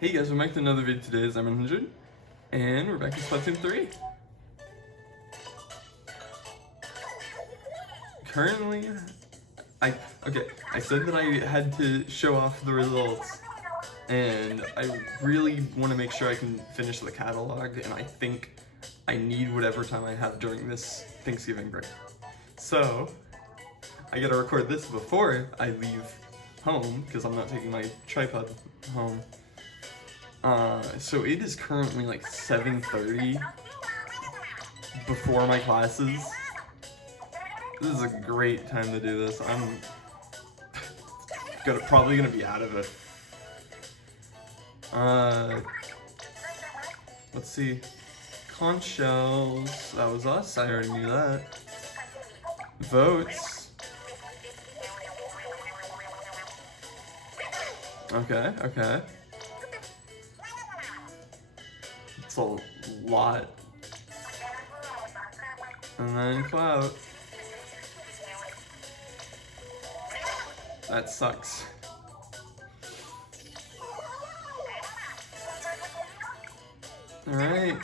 Hey guys, we're back to another video today. I'm 100, and we're back in Splatoon 3. Currently, I said that I had to show off the results, and I really want to make sure I can finish the catalog, and I think I need whatever time I have during this Thanksgiving break. So, I gotta record this before I leave home, because I'm not taking my tripod home. So it is currently like 7:30 before my classes. This is a great time to do this. I'm probably gonna be out of it. Let's see. Conch shells, that was us, I already knew that. Votes. Okay. It's a lot. And then clout. That sucks. Alright.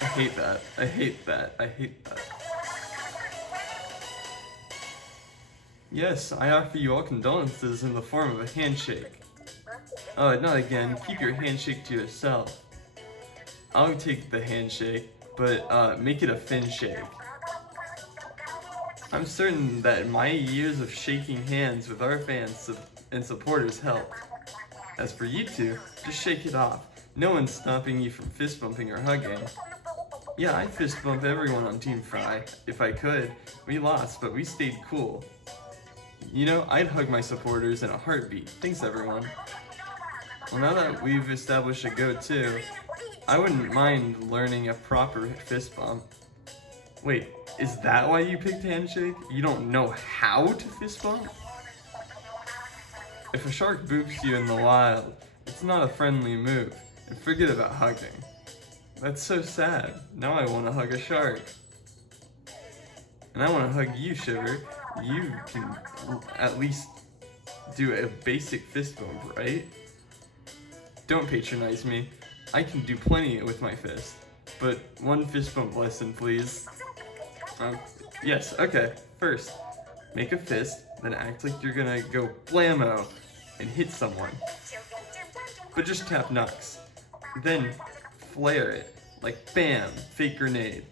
I hate that. I hate that. Yes, I offer you all condolences in the form of a handshake. Oh, not again. Keep your handshake to yourself. I'll take the handshake, but make it a fin shake. I'm certain that my years of shaking hands with our fans and supporters helped. As for you two, just shake it off. No one's stopping you from fist bumping or hugging. Yeah, I'd fist bump everyone on Team Fry, if I could. We lost, but we stayed cool. You know, I'd hug my supporters in a heartbeat. Thanks, everyone. Well, now that we've established a go-to, I wouldn't mind learning a proper fist bump. Wait, is that why you picked handshake? You don't know how to fist bump? If a shark boops you in the wild, it's not a friendly move, and forget about hugging. That's so sad. Now I want to hug a shark. And I want to hug you, Shiver. You can at least do a basic fist bump, right? Don't patronize me. I can do plenty with my fist. But one fist bump lesson, please. Yes, okay. First, make a fist, then act like you're gonna go blammo and hit someone. But just tap knucks. Then flare it, like bam, fake grenade.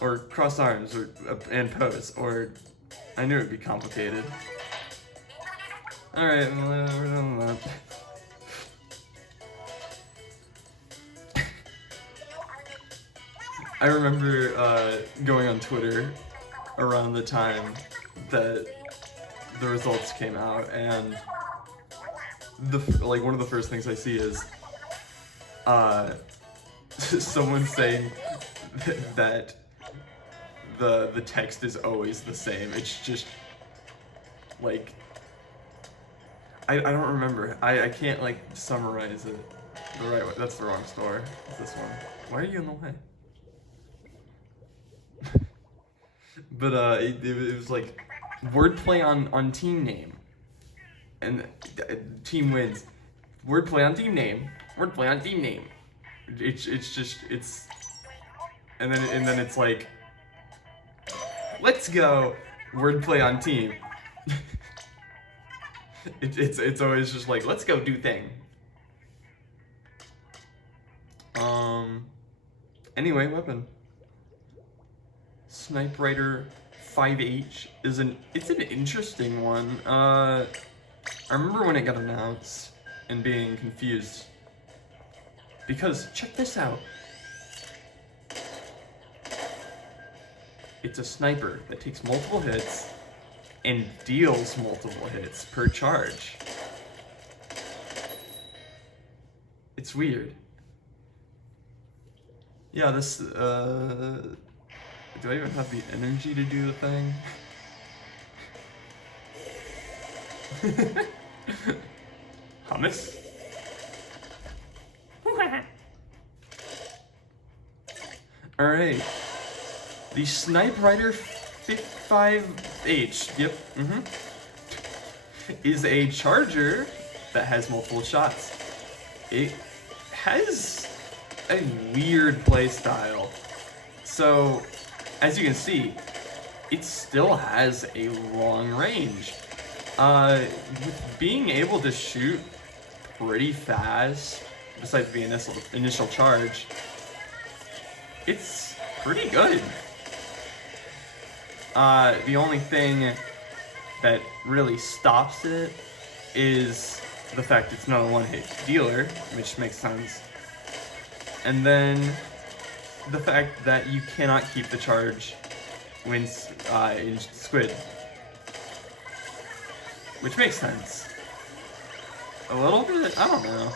Or cross arms, or and pose, or I knew it'd be complicated. Alright, we're done with that. I remember going on Twitter around the time that the results came out, and one of the first things I see is someone saying that the text is always the same. It's just like I don't remember. I can't like summarize it the right way. That's the wrong store. It's this one. Why are you in the way? But it was like wordplay on team name, and team wins. Wordplay on team name. Wordplay on team name. It's and then it's like, let's go. Wordplay on team. It's always just like, let's go do thing. Anyway, weapon. Snipewriter 5H is it's an interesting one. I remember when it got announced and being confused. Because check this out. It's a sniper that takes multiple hits and deals multiple hits per charge. It's weird. Yeah, this, do I even have the energy to do the thing? Hummus? Alright. The Snipewriter 5H, yep, is a charger that has multiple shots. It has a weird playstyle. So, as you can see, it still has a long range. With being able to shoot pretty fast, besides the initial charge, it's pretty good. The only thing that really stops it is the fact it's not a one-hit dealer, which makes sense. And then the fact that you cannot keep the charge when in squid, which makes sense. A little bit? I don't know.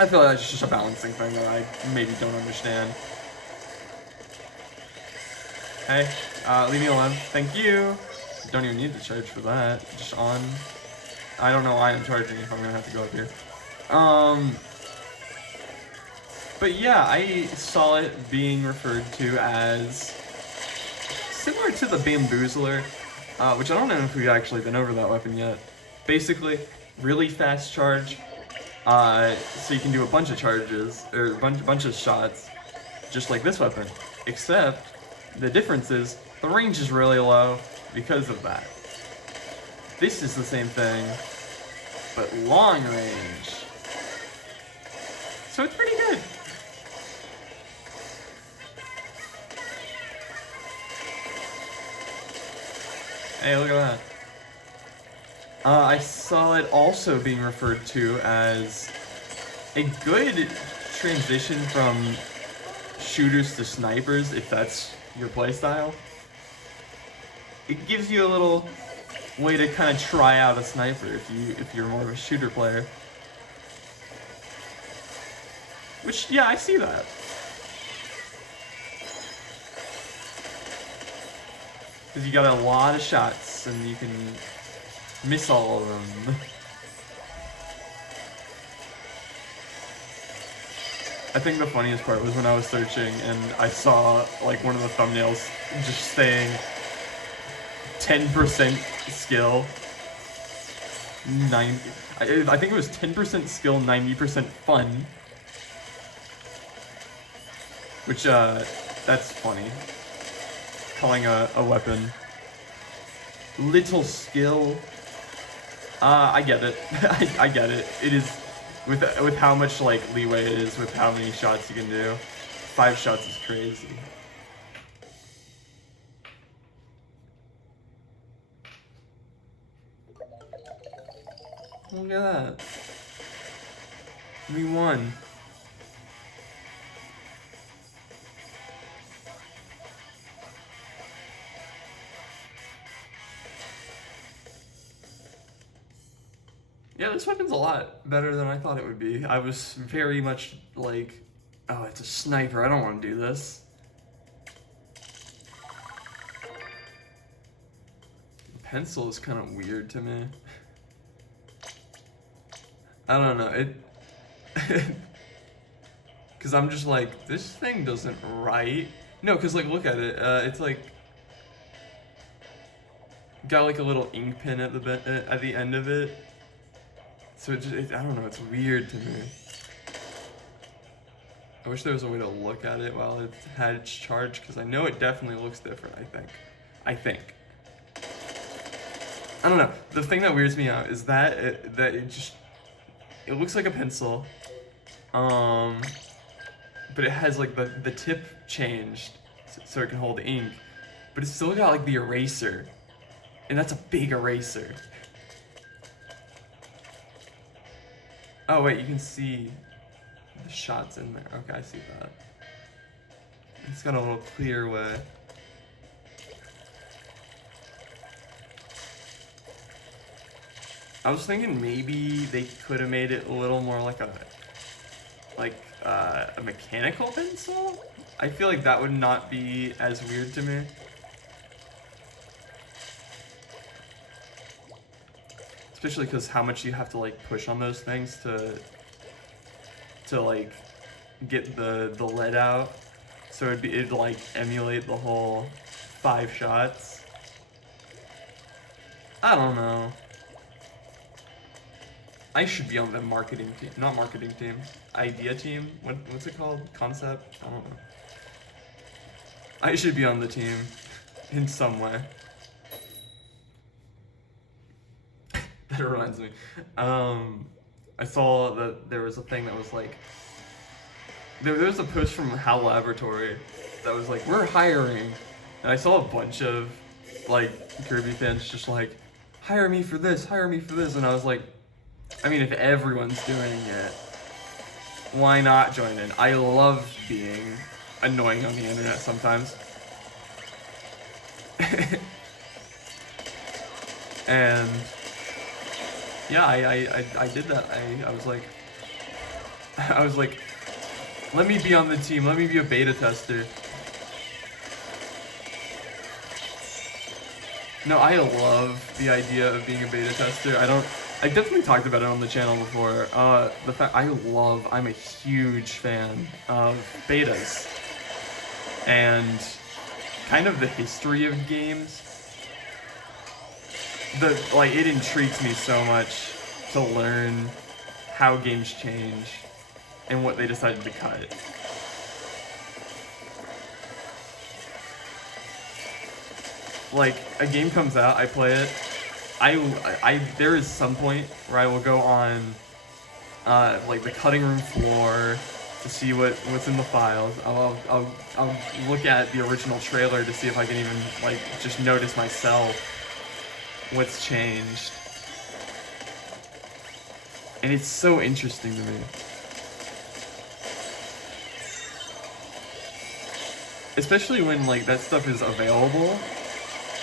I feel like that's just a balancing thing that I maybe don't understand. Hey, leave me alone. Thank you. Don't even need the charge for that. Just on. I don't know why I'm charging if I'm gonna have to go up here. But yeah, I saw it being referred to as similar to the Bamboozler, which I don't know if we've actually been over that weapon yet. Basically, really fast charge, so you can do a bunch of charges, or a bunch of shots, just like this weapon. Except, the difference is, the range is really low because of that. This is the same thing, but long range. So it's pretty good. Hey, look at that. I saw it also being referred to as a good transition from shooters to snipers, if that's your playstyle. It gives you a little way to kind of try out a sniper if you're more of a shooter player. Which, yeah, I see that. Because you got a lot of shots and you can miss all of them. I think the funniest part was when I was searching and I saw like one of the thumbnails just saying 10% skill, I think it was 10% skill, 90% fun. Which, that's funny. Calling a weapon little skill. I get it. I get it. It is, with how much like leeway it is with how many shots you can do. 5 shots is crazy. Look at that. We won. Yeah, this weapon's a lot better than I thought it would be. I was very much like, oh, it's a sniper, I don't want to do this. The pencil is kind of weird to me. I don't know, because I'm just like, this thing doesn't write. No, because like, look at it, it's like, got like a little ink pen at the end of it. So I don't know, it's weird to me. I wish there was a way to look at it while it had its charge, because I know it definitely looks different, I think. I don't know, the thing that weirds me out is that it looks like a pencil, but it has like the tip changed so it can hold ink, but it's still got like the eraser, and that's a big eraser. Oh wait, you can see the shots in there. Okay, I see that. It's got a little clear way. I was thinking maybe they could have made it a little more like a mechanical pencil. I feel like that would not be as weird to me. Especially because how much you have to like push on those things to like get the lead out. So it'd like emulate the whole 5 shots. I don't know. I should be on the marketing team, not marketing team, idea team. What's it called? Concept? I don't know. I should be on the team in some way. That reminds me. I saw that there was a thing that was like, there was a post from HAL Laboratory that was like, we're hiring. And I saw a bunch of like Kirby fans just like, hire me for this, hire me for this. And I was like, I mean, if everyone's doing it, why not join in? I love being annoying on the internet sometimes. And yeah, I did that. I was like, let me be on the team, let me be a beta tester. No, I love the idea of being a beta tester. I definitely talked about it on the channel before. The fact I'm a huge fan of betas. And kind of the history of games. It intrigues me so much to learn how games change and what they decided to cut. Like, a game comes out, I play it, there is some point where I will go on, like, the cutting room floor to see what's in the files. I'll look at the original trailer to see if I can even, like, just notice myself what's changed. And it's so interesting to me. Especially when, like, that stuff is available.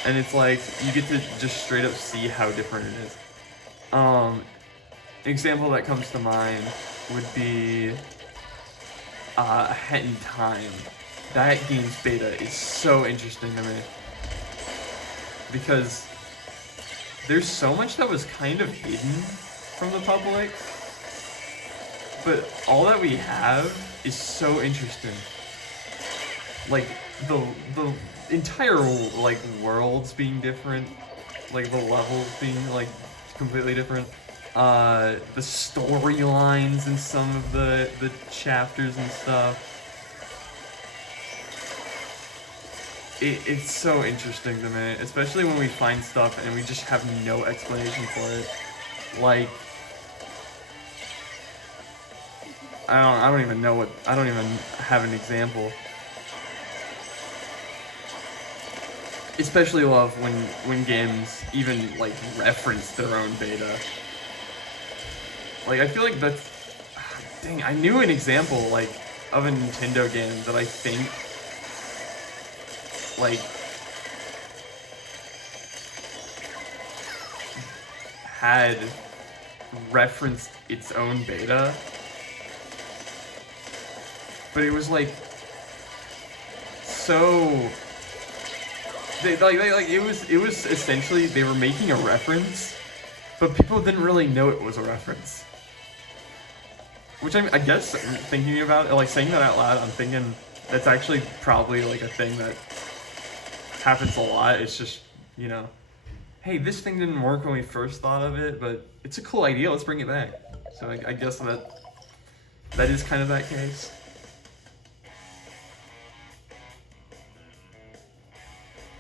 And it's like, you get to just straight up see how different it is. An example that comes to mind would be Het in Time. That game's beta is so interesting to me. Because there's so much that was kind of hidden from the public. But all that we have is so interesting. Like, the entire, like, worlds being different, like, the levels being, like, completely different, the storylines in some of the chapters and stuff. It's so interesting to me, especially when we find stuff and we just have no explanation for it. Like, I don't even know I don't even have an example. Especially love when games even, like, reference their own beta. Like, I feel like that's... Dang, I knew an example, like, of a Nintendo game that I think, like, had referenced its own beta. But it was, like, so... it was essentially, they were making a reference, but people didn't really know it was a reference. Which I guess, thinking about it, like, saying that out loud, I'm thinking that's actually probably, like, a thing that happens a lot. It's just, you know, hey, this thing didn't work when we first thought of it, but it's a cool idea, let's bring it back. So I guess that is kind of that case.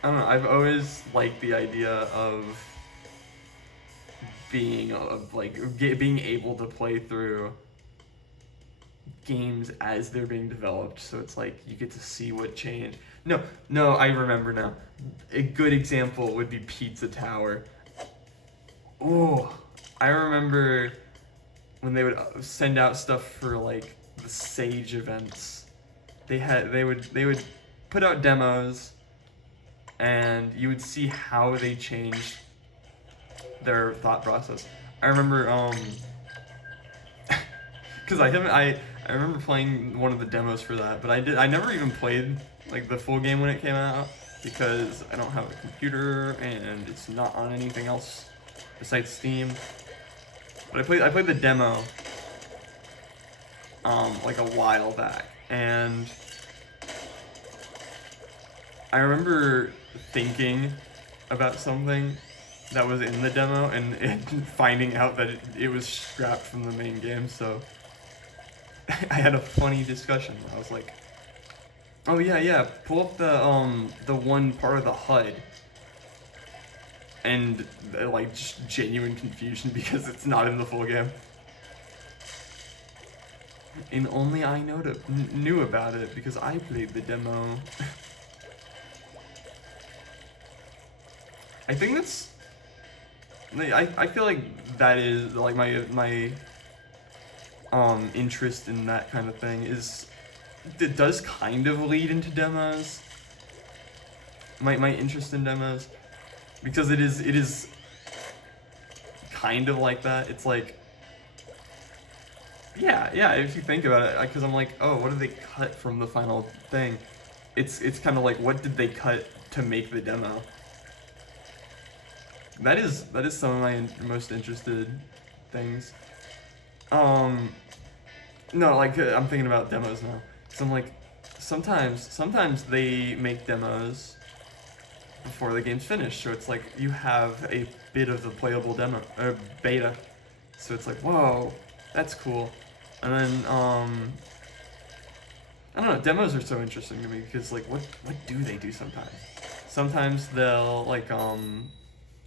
I don't know, I've always liked the idea of being able to play through games as they're being developed, so it's like you get to see what changed. No, I remember now. A good example would be Pizza Tower. Oh, I remember when they would send out stuff for, like, the Sage events. They would put out demos, and you would see how they changed their thought process. I remember, because I remember playing one of the demos for that, but I never even played, like, the full game when it came out, because I don't have a computer and it's not on anything else besides Steam. But I played the demo, like, a while back, and I remember thinking about something that was in the demo and finding out that it was scrapped from the main game, so I had a funny discussion. I was like, oh yeah, pull up the one part of the HUD. And like just genuine confusion because it's not in the full game. And only I knew about it because I played the demo. I think that's... I feel like that is like my interest in that kind of thing is... It does kind of lead into demos. My interest in demos. Because it is kind of like that. It's like... Yeah, if you think about it, because I'm like, oh, what did they cut from the final thing? It's kind of like, what did they cut to make the demo? That is some of my most interested things. No, like, I'm thinking about demos now. So I'm like, sometimes they make demos before the game's finished, so it's like, you have a bit of the playable demo, or beta. So it's like, whoa, that's cool. And then, I don't know, demos are so interesting to me because, like, what do they do sometimes? Sometimes they'll, like,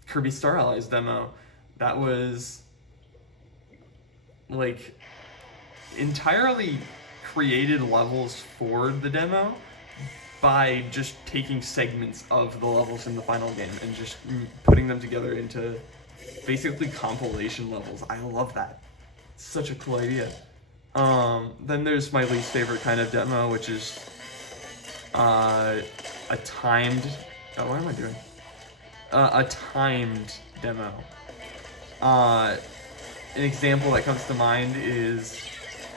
Kirby Star Allies demo, that was, like, entirely created levels for the demo by just taking segments of the levels in the final game and just putting them together into basically compilation levels. I love that. It's such a cool idea. Then there's my least favorite kind of demo, which is a timed... Oh, what am I doing? A timed demo. An example that comes to mind is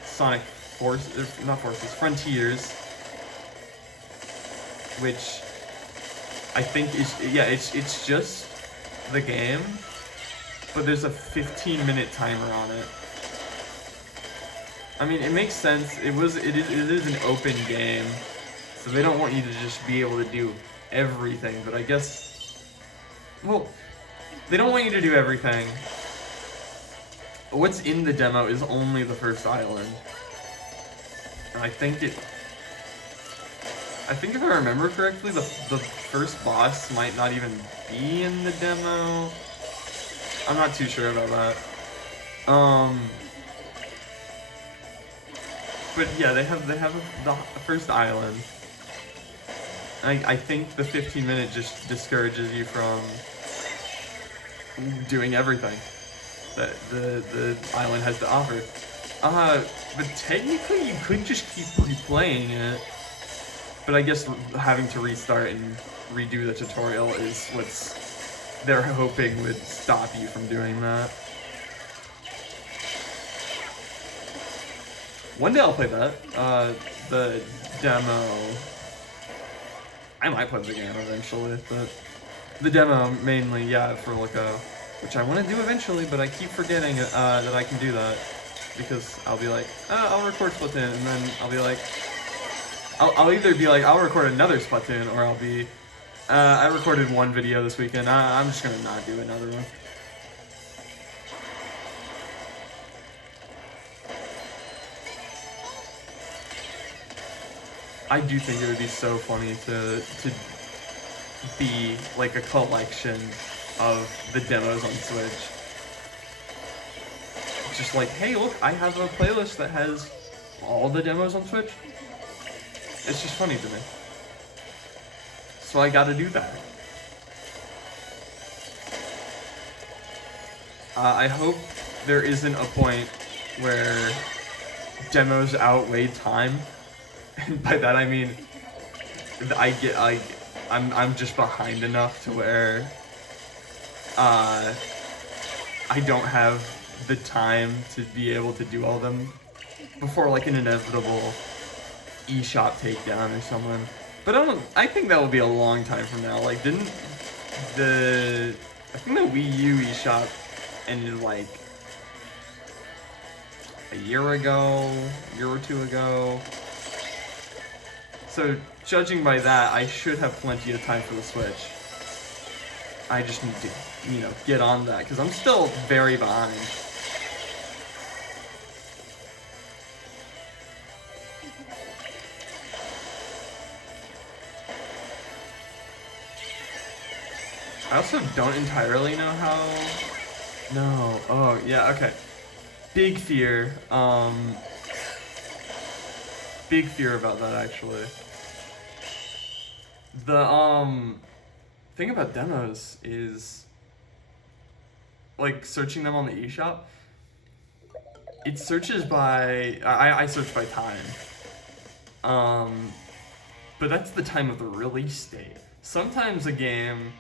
Sonic Frontiers, which I think is, yeah, it's just the game, but there's a 15-minute timer on it. I mean, it makes sense. It is an open game, so they don't want you to just be able to do everything, but I guess, well, they don't want you to do everything. What's in the demo is only the first island. And I think if I remember correctly, the first boss might not even be in the demo. I'm not too sure about that. But yeah, they have the first island. I think the 15-minute just discourages you from doing everything that the island has to offer. But technically you could just keep replaying it. But I guess having to restart and redo the tutorial is what's they're hoping would stop you from doing that. One day I'll play that. The demo. I might play the game eventually, but the demo mainly, yeah, for like which I want to do eventually, but I keep forgetting that I can do that because I'll be like, I'll record Splatoon, and then I'll be like, I'll either be like, I'll record another Splatoon, or I'll be, I recorded one video this weekend. I'm just gonna not do another one. I do think it would be so funny to be like a collection of the demos on Switch. Just like, hey, look, I have a playlist that has all the demos on Switch. It's just funny to me. So I gotta do that. I hope there isn't a point where demos outweigh time. And by that I mean, I'm just behind enough to where I don't have the time to be able to do all of them before like an inevitable eShop takedown or something. But I think that will be a long time from now. Like, I think the Wii U eShop ended like a year or two ago. So judging by that, I should have plenty of time for the Switch. I just need to, you know, get on that because I'm still very behind. I also don't entirely know how. No. Oh, yeah, okay. Big fear. Big fear about that actually. The thing about demos is like searching them on the eShop. It searches by I search by time. But that's the time of the release date. Sometimes a game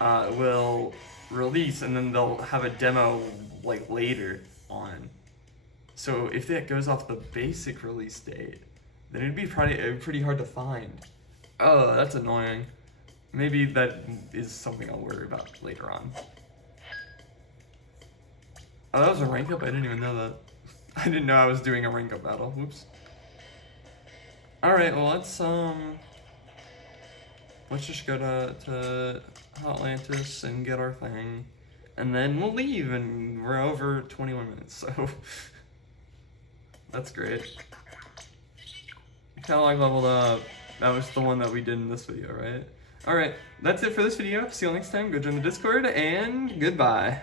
will release and then they'll have a demo like later on. So if that goes off the basic release date, then it'd be pretty hard to find. Oh, that's annoying. Maybe that is something I'll worry about later on. Oh, that was a rank up? I didn't even know that. I didn't know I was doing a rank up battle. Whoops. Alright, well let's just go to Atlantis and get our thing. And then we'll leave, and we're over 21 minutes, so that's great. Kinda like leveled up. That was the one that we did in this video, right? Alright, that's it for this video. See you all next time. Go join the Discord, and goodbye.